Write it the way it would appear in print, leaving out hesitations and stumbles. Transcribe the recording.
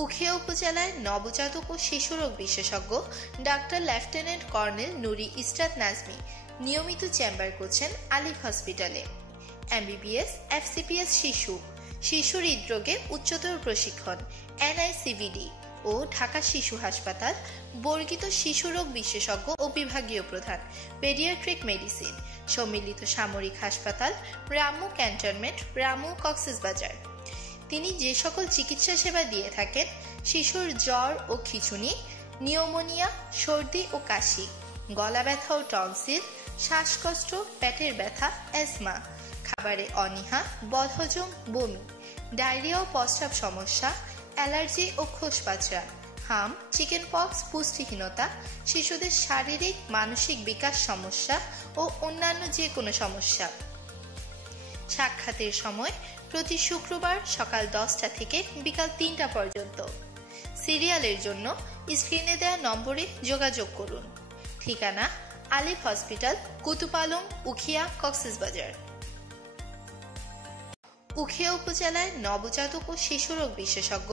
উখিয়া উপজেলায় নবজাতক ও শিশুরোগ বিশেষজ্ঞ ডাক্তার লেফটেন্যান্ট কর্নেল নুরি ইসরাত নাজমি নিয়মিত চেম্বার করছেন আলিফ হসপিটালে। এমবিবিএস, এফসিপিএস শিশু হৃদরোগে উচ্চতর প্রশিক্ষণ, এনআইসিভিডি ও ঢাকা শিশু হাসপাতাল বর্গিত শিশুরোগ বিশেষজ্ঞ ও বিভাগীয় প্রধান, পেডিয়াট্রিক মেডিসিন, সম্মিলিত সামরিক হাসপাতাল, রামু ক্যান্টনমেন্ট, রামু কক্সবাজার। তিনি যে সকল চিকিৎসা সেবা দিয়ে থাকেন শিশুর জ্বর ও খিঁচুনি, নিউমোনিয়া, সর্দি ও কাশি, গলা ব্যথা ও টনসিল, শ্বাসকষ্ট, পেটের ব্যথা, অ্যাজমা, খাবারে অনীহা, বদহজম, বমি, ডায়রিয়া ও প্রস্রাব সমস্যা, অ্যালার্জি ও খোসপাচড়া, হাম, চিকেন পক্স, পুষ্টিহীনতা, শিশুদের শারীরিক মানসিক বিকাশ সমস্যা ও অন্যান্য যে কোনো সমস্যা। সাক্ষাতের সময় প্রতি শুক্রবার সকাল 10টা থেকে বিকাল 3টা পর্যন্ত। সিরিয়ালের জন্য স্ক্রিনে দেওয়া নম্বরে যোগাযোগ করুন। ঠিকানা আলিফ হসপিটাল, কুতুপালং, উখিয়া, কক্সবাজার। উখিয়া উপজেলায় নবজাতক ও শিশুরোগ বিশেষজ্ঞ